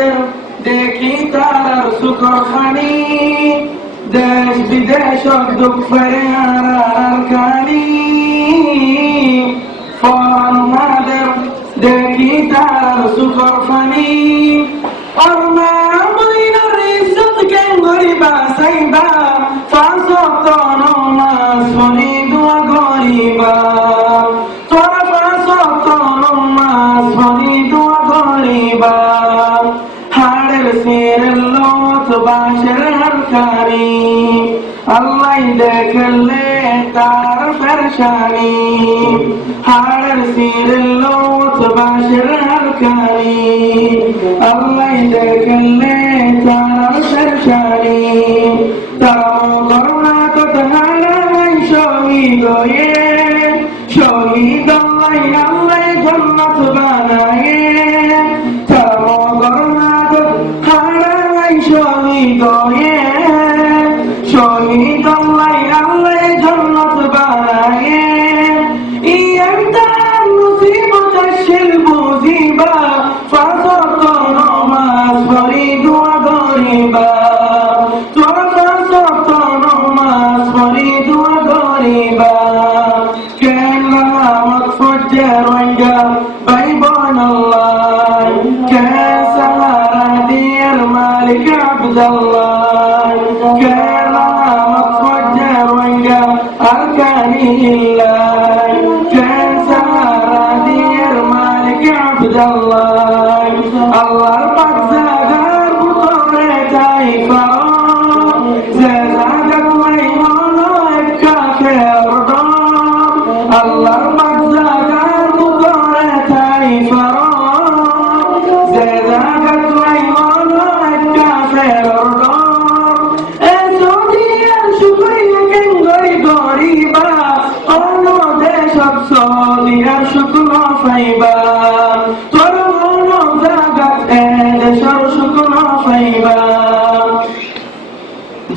আমাদের দেখি তার সুখখানি, দেশ বিদেশ দুঃখের কানি। আমাদের দেখি তার সুখখানি, আর না মইনার ইজ্জত কেন গরিবা সাইবা, ফাঁসত নামাজ পড়ি দোয়া গরিবা, তোরা ফাঁসত নামাজ পড়ি দোয়া গরিবা। হাড়ের সিরের লত বাঁশের হারকানি, আল্লাহ দেখলে তার পেরেশানি। হাড়ের সিরের লত বাঁশের হারকানি, আল্লাহ দেখলে তার পেরেশানি। তার করুণা কত হারাই শহীদ হয়ে, শহীদ আল্লাহ আল্লাহ জান্নাত বানায়ে। তার করুণা কত হারাই শহীদ হয়ে, শহীদ আল্লাহ আল্লাহ জান্নাত বানায়ে। ইয়ান্তার মুসিবত শিল বুঝিবা, ফাঁসত নামাজ পড়ি দোয়া গরিবা, তোরা ফাঁসত নামাজ পড়ি দোয়া গরিবা। কেন নামাজ পড়তে রইগা ভাই বোন আল্লাহ, কেন সাহারা দিয়ার মালিক আব্দুল্লাহ, কেন নামাজ পড়তে রইগা আরকানিল্লাহ, কেন সাহারা দিয়ার মালিক আব্দুল্লাহ। আল্লাহর পাক জাগার ভিতরে যাই পাও, যে জাগাত নাই মনো একটা খেয়ার দম। আল্লাহর পাক জাগার ভিতরে যাই পাও, যে জাগাত নাই মনো একটা খেয়ার দম। এ দুনিয়ার শুকরিয়া কেন গরিবা, অন্য দেশত সদিয়ার শুকর পাইবা। তোর মন জাগাত এ দেশর শুকর পাইবা।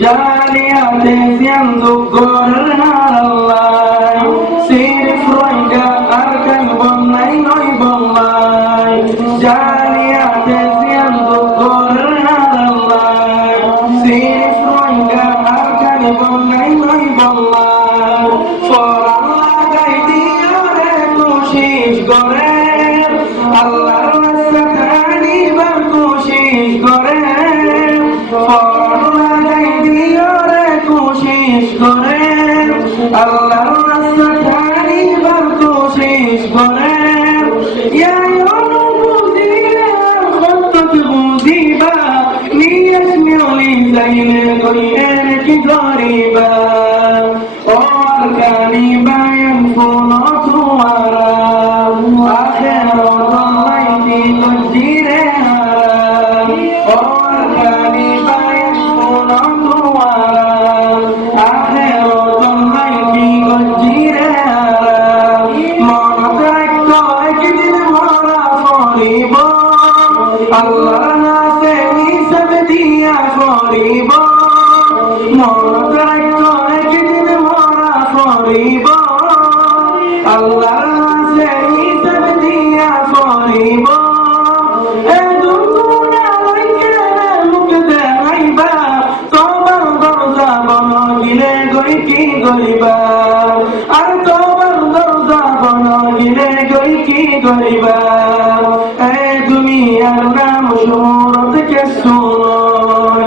জালিয়াতে জিয়ান্দু গরের আল্লাহ, সিরিফ রইগা আর কান বন্যাই নই বন্যাই। জালিয়াতে জিয়ান্দু গরের আল্লাহ, সিরিফ রইগা আর কান বন্যাই নই বন্যাই। ফরান লাগাই দিও রে কোশিশ করে, আল্লাহর রাস্তা নিবার কোশিশ করে। ফরান লাগাই দিও রে কোশিশ করে, আল্লাহর রাস্তা নিবার কোশিশ করে। ইয়া বুঝিলে খতত বুঝিবা, নিয়ত মিলি যাইলে কইলেন কি গরিবা। और कानी बायन फोनो तुम्हारा, आखिरत अल्लाह की तकदीरे हारा। और कानी बायन फोनो तुम्हारा, आखिरत अल्लाह की तकदीरे हारा। मौत रखो एक दिन मोरा फरीब, अल्लाह ना से ही सब दिया फरीब। मौत रखो एक दिन मोरा फरीब, अल्लाह से ही सब दिया फरीब। ए दुनिया लइके मुख देखाइबा, तोबार दरजा बनगिले गई की गरिबा। আর তোবার দরজা বনগিলে গই কি গরিবা। এ দুনিয়ার নাম শোহরত কে শুনোয়,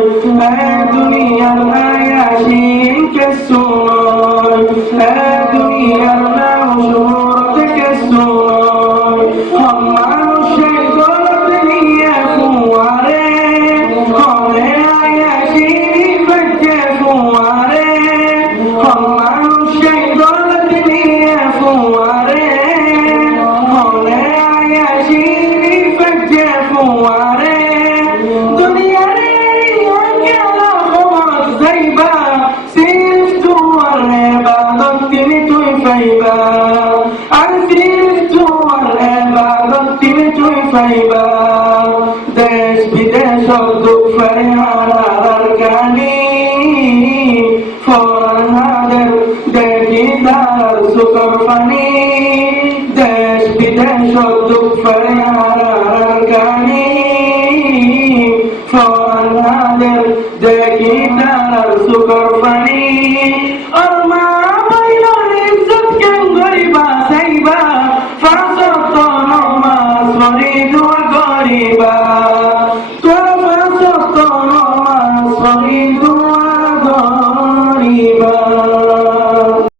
এ দুনিয়ার আয়াশিন কে শুনোয়, এ দুনিয়ার নাম শোহরত কে শুনোয়। हम মানুষে গলত নিয়ে ফুয়ারে, হলে আয়াশিন বেঁচে ফুয়ারে। हम মানুষে গলত নিয়ে ফুয়ারে, হলে আয়াশিন বেঁচে ফুয়ারে। দুনিয়ারে গেল খবর যাইবা, সিরিফ তোমার ইবাদত তিনি তুই পাইবা। আর সিরিফ তোমার ইবাদত তিনি তুই পাইবা। দেশ বিদেশ দুঃখের হারার কানি, ফরহাদের দেখি তার সুখর পানি। দেশ বিদেশ দুঃখের হারার কানি, তোমার সুকর পানি ওর মা বাইলার ইজ্জত কেন গরিবা চাইবা ফাঁসত নমাজ পড়ি দোয়া করিবা